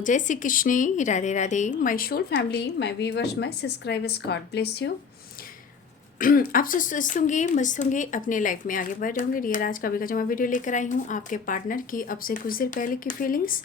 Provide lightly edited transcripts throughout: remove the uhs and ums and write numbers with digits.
जय Shri Krishna, Radhe Radhe my soul family, my viewers, my subscribers, God bless you. आपसे सुनूंगी मसूंगी अपने लाइफ में आगे बढ़ रहूँगी। रियल आज का भी मैं वीडियो लेकर आई हूँ आपके पार्टनर की अब से कुछ देर पहले की फीलिंग्स।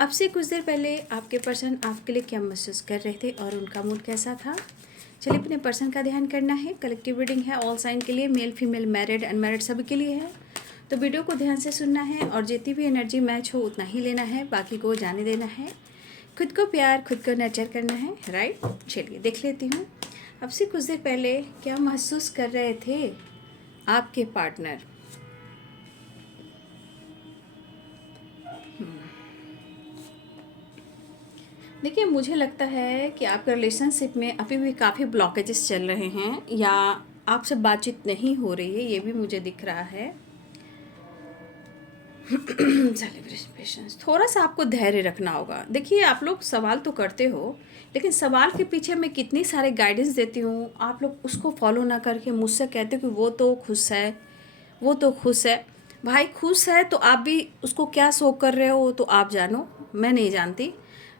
अब से कुछ देर पहले आपके पर्सन आपके लिए क्या महसूस कर रहे थे और उनका मूड कैसा था। चलिए अपने पर्सन का ध्यान करना है। कलेक्टिव रीडिंग है, ऑल साइन के लिए, मेल फीमेल, मैरिड अनमैरिड सभी के लिए है। तो वीडियो को ध्यान से सुनना है और जितनी भी एनर्जी मैच हो उतना ही लेना है, बाकी को जाने देना है। खुद को प्यार, खुद को नर्चर करना है, राइट। चलिए देख लेती हूँ अब से कुछ देर पहले क्या महसूस कर रहे थे आपके पार्टनर। देखिए, मुझे लगता है कि आपके रिलेशनशिप में अभी भी काफ़ी ब्लॉकेजेस चल रहे हैं या आपसे बातचीत नहीं हो रही है, ये भी मुझे दिख रहा है। सेलिब्रेशंस, थोड़ा सा आपको धैर्य रखना होगा। देखिए, आप लोग सवाल तो करते हो, लेकिन सवाल के पीछे मैं कितनी सारे गाइडेंस देती हूँ, आप लोग उसको फॉलो ना करके मुझसे कहते हो कि वो तो खुश है, वो तो खुश है। भाई खुश है तो आप भी उसको क्या शो कर रहे हो तो आप जानो, मैं नहीं जानती।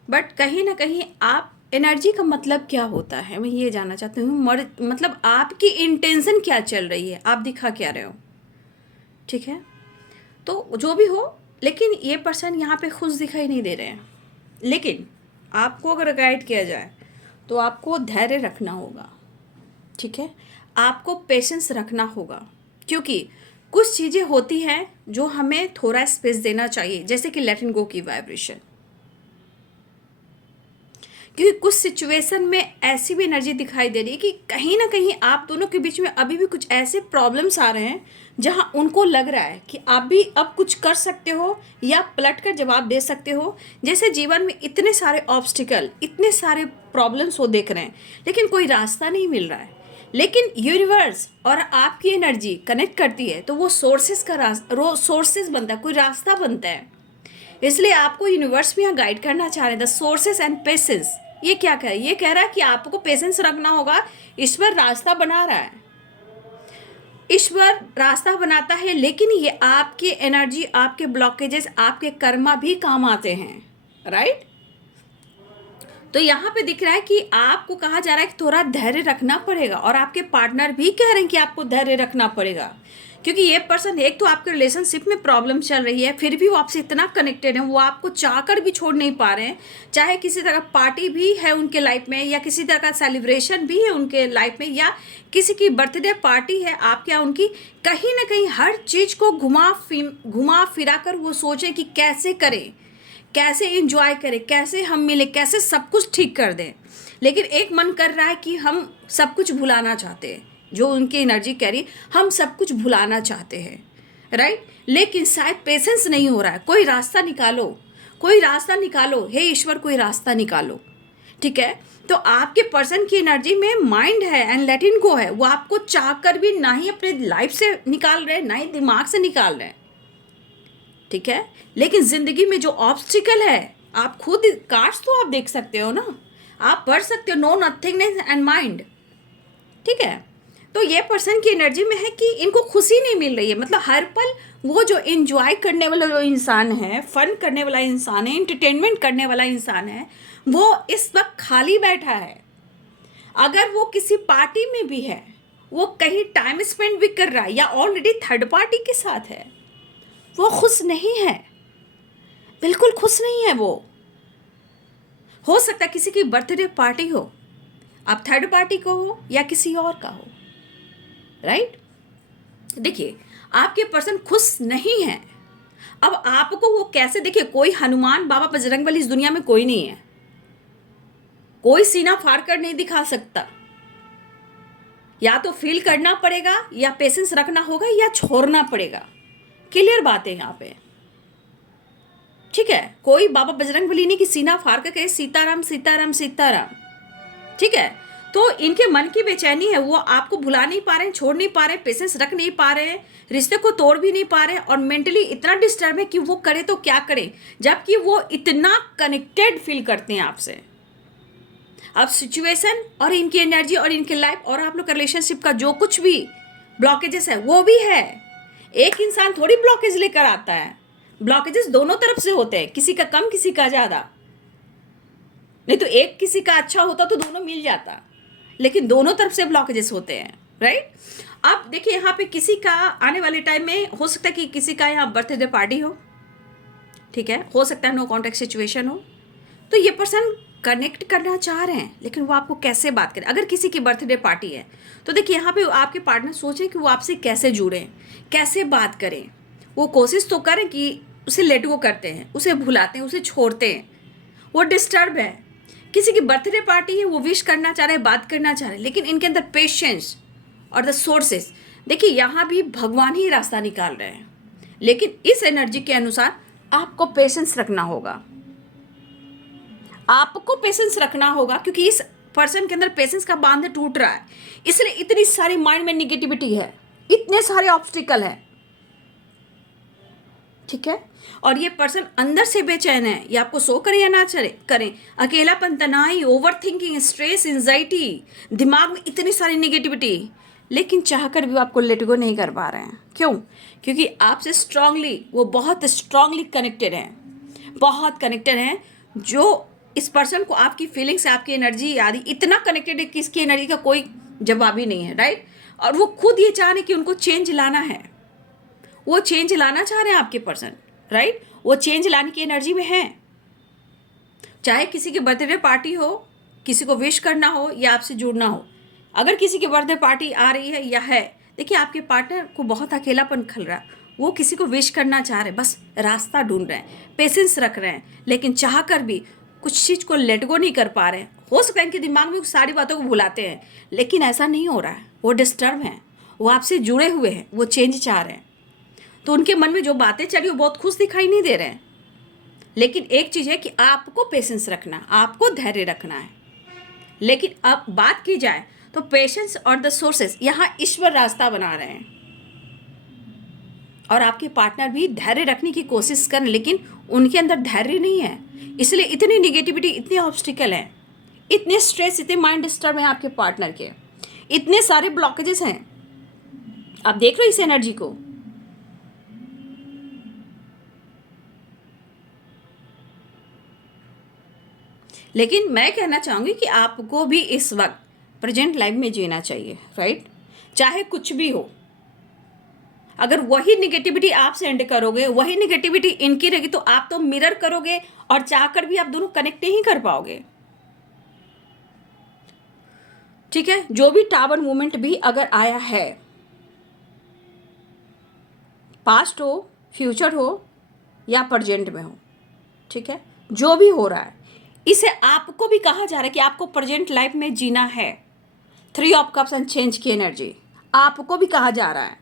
बट कहीं ना कहीं आप एनर्जी का मतलब क्या होता है, मैं ये जानना चाहती हूँ। मतलब आपकी इंटेंशन क्या चल रही है, आप दिखा क्या रहे हो, ठीक है। तो जो भी हो, लेकिन ये पर्सन यहाँ पे खुश दिखाई नहीं दे रहे हैं। लेकिन आपको अगर गाइड किया जाए तो आपको धैर्य रखना होगा, ठीक है। आपको पेशेंस रखना होगा, क्योंकि कुछ चीज़ें होती हैं जो हमें थोड़ा स्पेस देना चाहिए, जैसे कि लेट गो की वाइब्रेशन। क्योंकि कुछ सिचुएशन में ऐसी भी एनर्जी दिखाई दे रही है कि कहीं ना कहीं आप दोनों के बीच में अभी भी कुछ ऐसे प्रॉब्लम्स आ रहे हैं जहां उनको लग रहा है कि आप भी अब कुछ कर सकते हो या पलट कर जवाब दे सकते हो। जैसे जीवन में इतने सारे ऑब्स्टिकल, इतने सारे प्रॉब्लम्स वो देख रहे हैं, लेकिन कोई रास्ता नहीं मिल रहा है। लेकिन यूनिवर्स और आपकी एनर्जी कनेक्ट करती है तो वो सोर्सेस का सोर्सेस बनता है, कोई रास्ता बनता है। इसलिए आपको यूनिवर्स भी यहाँ गाइड करना चाह रहे हैं, द सोर्सेस एंड पेशेंस। ये क्या कह रहा है, ये कह रहा है कि आपको पेशेंस रखना होगा। ईश्वर रास्ता बना रहा है, ईश्वर रास्ता बनाता है, लेकिन ये आपकी एनर्जी, आपके ब्लॉकेजेस, आपके कर्मा भी काम आते हैं, राइट। तो यहाँ पे दिख रहा है कि आपको कहा जा रहा है कि थोड़ा धैर्य रखना पड़ेगा, और आपके पार्टनर भी कह रहे हैं कि आपको धैर्य रखना पड़ेगा। क्योंकि ये पर्सन, एक तो आपके रिलेशनशिप में प्रॉब्लम चल रही है, फिर भी वो आपसे इतना कनेक्टेड है, वो आपको चाहकर भी छोड़ नहीं पा रहे हैं। चाहे किसी तरह पार्टी भी है उनके लाइफ में, या किसी तरह का सेलिब्रेशन भी है उनके लाइफ में, या किसी की बर्थडे पार्टी है आपके या उनकी, कहीं ना कहीं हर चीज़ को घुमा फिरा कर वो सोचें कि कैसे करें, कैसे एंजॉय करें, कैसे हम मिले, कैसे सब कुछ ठीक कर दें। लेकिन एक मन कर रहा है कि हम सब कुछ भुलाना चाहते हैं, जो उनकी एनर्जी कह रही, हम सब कुछ भुलाना चाहते हैं, राइट। लेकिन शायद पेशेंस नहीं हो रहा है। कोई रास्ता निकालो, कोई रास्ता निकालो, हे ईश्वर कोई रास्ता निकालो, ठीक है। तो आपके पर्सन की एनर्जी में माइंड है एंड लेट इट गो है। वो आपको चाहकर भी ना ही अपने लाइफ से निकाल रहे, ना ही दिमाग से निकाल रहे, ठीक है। लेकिन जिंदगी में जो ऑब्स्टिकल है, आप खुद कार्ड्स तो आप देख सकते हो ना, आप पढ़ सकते हो, नो नथिंगनेस एंड माइंड, ठीक है। तो ये पर्सन की एनर्जी में है कि इनको खुशी नहीं मिल रही है। मतलब हर पल वो जो एंजॉय करने वाला जो इंसान है, फन करने वाला इंसान है, एंटरटेनमेंट करने वाला इंसान है, वो इस वक्त खाली बैठा है। अगर वो किसी पार्टी में भी है, वो कहीं टाइम स्पेंड भी कर रहा है, या ऑलरेडी थर्ड पार्टी के साथ है, वो खुश नहीं है, बिल्कुल खुश नहीं है। वो हो सकता है किसी की बर्थडे पार्टी हो, आप थर्ड पार्टी को हो या किसी और का हो, राइट। देखिए, आपके पर्सन खुश नहीं है। अब आपको वो कैसे, देखिए, कोई हनुमान बाबा बजरंगबली इस दुनिया में कोई नहीं है, कोई सीना फाड़ कर नहीं दिखा सकता। या तो फील करना पड़ेगा, या पेशेंस रखना होगा, या छोड़ना पड़ेगा। क्लियर बात है यहाँ पे, ठीक है। कोई बाबा बजरंगबली नहीं कि सीना फाड़ कर कहे सीताराम सीताराम सीताराम, ठीक है। तो इनके मन की बेचैनी है, वो आपको भुला नहीं पा रहे हैं, छोड़ नहीं पा रहे हैं, पेशेंस रख नहीं पा रहे हैं, रिश्ते को तोड़ भी नहीं पा रहे हैं, और मेंटली इतना डिस्टर्ब है कि वो करे तो क्या करे, जबकि वो इतना कनेक्टेड फील करते हैं आपसे। अब सिचुएशन और इनकी एनर्जी और इनकी लाइफ और आप लोग का रिलेशनशिप का जो कुछ भी ब्लॉकेजेस है वो भी है। एक इंसान थोड़ी ब्लॉकेज लेकर आता है, ब्लॉकेजेस दोनों तरफ से होते हैं, किसी का कम किसी का ज़्यादा, नहीं तो एक किसी का अच्छा होता तो दोनों मिल जाता, लेकिन दोनों तरफ से ब्लॉकेजेस होते हैं, राइट। अब देखिए यहाँ पे किसी का आने वाले टाइम में हो सकता है कि किसी का यहाँ बर्थडे पार्टी हो, ठीक है, हो सकता है नो कॉन्टैक्ट सिचुएशन हो, तो ये पर्सन कनेक्ट करना चाह रहे हैं, लेकिन वो आपको कैसे बात करें। अगर किसी की बर्थडे पार्टी है तो देखिए यहाँ पे आपके पार्टनर सोचें कि वो आपसे कैसे जुड़ें, कैसे बात करें। वो कोशिश तो करें कि उसे लेट गो करते हैं, उसे भुलाते हैं, उसे छोड़ते हैं। वो डिस्टर्ब है, किसी की बर्थडे पार्टी है, वो विश करना चाह रहे हैं, बात करना चाह रहे हैं, लेकिन इनके अंदर पेशेंस और द सोर्सेस, देखिए यहाँ भी भगवान ही रास्ता निकाल रहे हैं, लेकिन इस एनर्जी के अनुसार आपको पेशेंस रखना होगा। आपको पेशेंस रखना होगा क्योंकि इस पर्सन के अंदर पेशेंस का बांध टूट रहा है, इसलिए इतनी सारी माइंड में निगेटिविटी है, इतने सारे ऑब्स्टिकल है, ठीक है। और ये पर्सन अंदर से बेचैन है, ये आपको शो करें या ना करें, अकेलापन, तनाई, ओवर थिंकिंग, स्ट्रेस, एंजाइटी, दिमाग में इतनी सारी निगेटिविटी, लेकिन चाहकर भी आपको लेट गो नहीं कर पा रहे हैं। क्यों? क्योंकि आपसे स्ट्रांगली, वो बहुत स्ट्रांगली कनेक्टेड हैं, बहुत कनेक्टेड हैं। जो इस पर्सन को आपकी फीलिंग से, आपकी एनर्जी आदि इतना कनेक्टेड है कि इसकी एनर्जी का कोई जवाब ही नहीं है, राइट। और वो खुद ये चाह रहे हैं कि उनको चेंज लाना है, वो चेंज लाना चाह रहे हैं आपके पर्सन, राइट। वो चेंज लाने की एनर्जी में है, चाहे किसी की बर्थडे पार्टी हो, किसी को विश करना हो या आपसे जुड़ना हो। अगर किसी की बर्थडे पार्टी आ रही है या है, देखिए आपके पार्टनर को बहुत अकेलापन खल रहा है, वो किसी को विश करना चाह रहे हैं, बस रास्ता ढूंढ रहे हैं, पेशेंस रख रहे हैं, लेकिन चाह कर भी कुछ चीज़ को लेट गो नहीं कर पा रहे हैं। हो सकता है इनके दिमाग में सारी बातों को भुलाते हैं, लेकिन ऐसा नहीं हो रहा है। वो डिस्टर्ब हैं, वो आपसे जुड़े हुए हैं, वो चेंज चाह रहे हैं। तो उनके मन में जो बातें चली वो बहुत खुश दिखाई नहीं दे रहे हैं, लेकिन एक चीज़ है कि आपको पेशेंस रखना, आपको धैर्य रखना है। लेकिन अब बात की जाए तो पेशेंस और द सोर्सेस, यहाँ ईश्वर रास्ता बना रहे हैं, और आपके पार्टनर भी धैर्य रखने की कोशिश करें, लेकिन उनके अंदर धैर्य नहीं है, इसलिए इतनी निगेटिविटी, इतने ऑब्स्टिकल हैं, इतने स्ट्रेस, इतने माइंड डिस्टर्ब हैं आपके पार्टनर के, इतने सारे ब्लॉकेजेस हैं। आप देख लो इस एनर्जी को, लेकिन मैं कहना चाहूँगी कि आपको भी इस वक्त प्रेजेंट लाइफ में जीना चाहिए, राइट। चाहे कुछ भी हो, अगर वही निगेटिविटी आप सेंड करोगे, वही निगेटिविटी इनकी रहेगी, तो आप तो मिरर करोगे और चाहकर भी आप दोनों कनेक्ट नहीं कर पाओगे, ठीक है। जो भी टावर मूवमेंट भी अगर आया है, पास्ट हो, फ्यूचर हो या प्रेजेंट में हो, ठीक है, जो भी हो रहा है, इसे आपको भी कहा जा रहा है कि आपको प्रेजेंट लाइफ में जीना है। 3 ऑफ कप्स एंड चेंज की एनर्जी आपको भी कहा जा रहा है,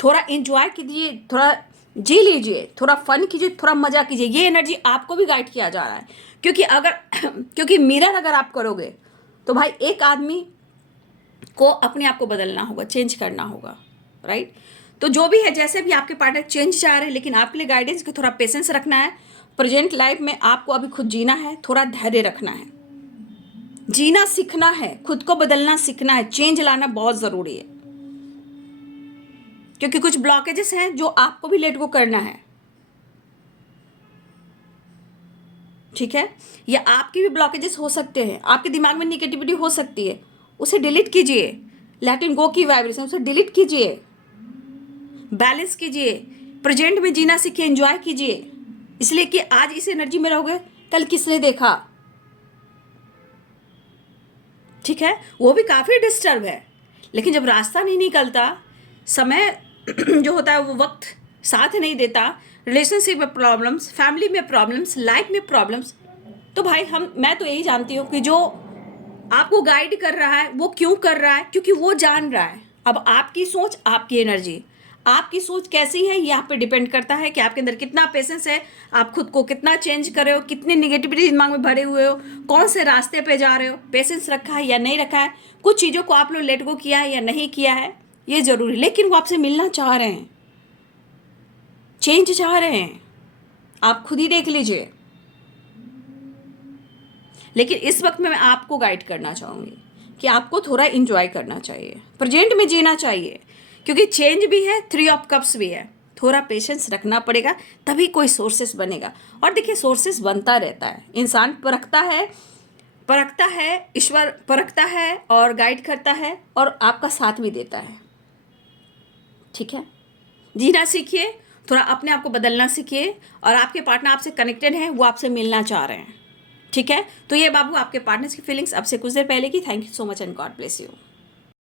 थोड़ा एंजॉय कीजिए, थोड़ा जी लीजिए, थोड़ा फन कीजिए, थोड़ा मजा कीजिए। ये एनर्जी आपको भी गाइड किया जा रहा है, क्योंकि अगर क्योंकि मिरर अगर आप करोगे तो भाई एक आदमी को अपने आप को बदलना होगा, चेंज करना होगा, राइट। तो जो भी है, जैसे भी आपके पार्टनर चेंज चाह रहे हैं, लेकिन आपके लिए गाइडेंस की थोड़ा पेशेंस रखना है। प्रेजेंट लाइफ में आपको अभी खुद जीना है, थोड़ा धैर्य रखना है, जीना सीखना है, खुद को बदलना सीखना है, चेंज लाना बहुत ज़रूरी है, क्योंकि कुछ ब्लॉकेजेस हैं जो आपको भी लेट गो करना है, ठीक है। या आपके भी ब्लॉकेजेस हो सकते हैं, आपके दिमाग में निगेटिविटी हो सकती है, उसे डिलीट कीजिए, लेट इट गो की वाइब्रेशन, उसे डिलीट कीजिए, बैलेंस कीजिए, प्रेजेंट में जीना सीखिए, एंजॉय कीजिए, इसलिए कि आज इस एनर्जी में रहोगे, कल किसने देखा, ठीक है। वो भी काफ़ी डिस्टर्ब है, लेकिन जब रास्ता नहीं निकलता, समय जो होता है वो वक्त साथ नहीं देता, रिलेशनशिप में प्रॉब्लम्स, फैमिली में प्रॉब्लम्स, लाइफ में प्रॉब्लम्स, तो भाई मैं तो यही जानती हूँ कि जो आपको गाइड कर रहा है वो क्यों कर रहा है, क्योंकि वो जान रहा है। अब आपकी सोच, आपकी एनर्जी, आपकी सोच कैसी है, ये आप पे डिपेंड करता है कि आपके अंदर कितना पेशेंस है, आप खुद को कितना चेंज कर रहे हो, कितनी निगेटिविटी दिमाग में भरे हुए हो, कौन से रास्ते पे जा रहे हो, पेशेंस रखा है या नहीं रखा है, कुछ चीज़ों को आप लोग लेट गो किया है या नहीं किया है, ये ज़रूरी। लेकिन वो आपसे मिलना चाह रहे हैं, चेंज चाह रहे हैं, आप खुद ही देख लीजिए। लेकिन इस वक्त में मैं आपको गाइड करना चाहूँगी कि आपको थोड़ा इंजॉय करना चाहिए, प्रेजेंट में जीना चाहिए, क्योंकि चेंज भी है, 3 ऑफ कप्स भी है, थोड़ा पेशेंस रखना पड़ेगा, तभी कोई सोर्सेस बनेगा। और देखिए सोर्सेस बनता रहता है, इंसान परखता है, ईश्वर परखता है और गाइड करता है और आपका साथ भी देता है। ठीक है, जीना सीखिए, थोड़ा अपने आप को बदलना सीखिए, और आपके पार्टनर आपसे कनेक्टेड हैं, वो आपसे मिलना चाह रहे हैं। ठीक है, तो ये बाबू आपके पार्टनर्स की फीलिंग्स अब से कुछ देर पहले की। Thank you so much and God bless you.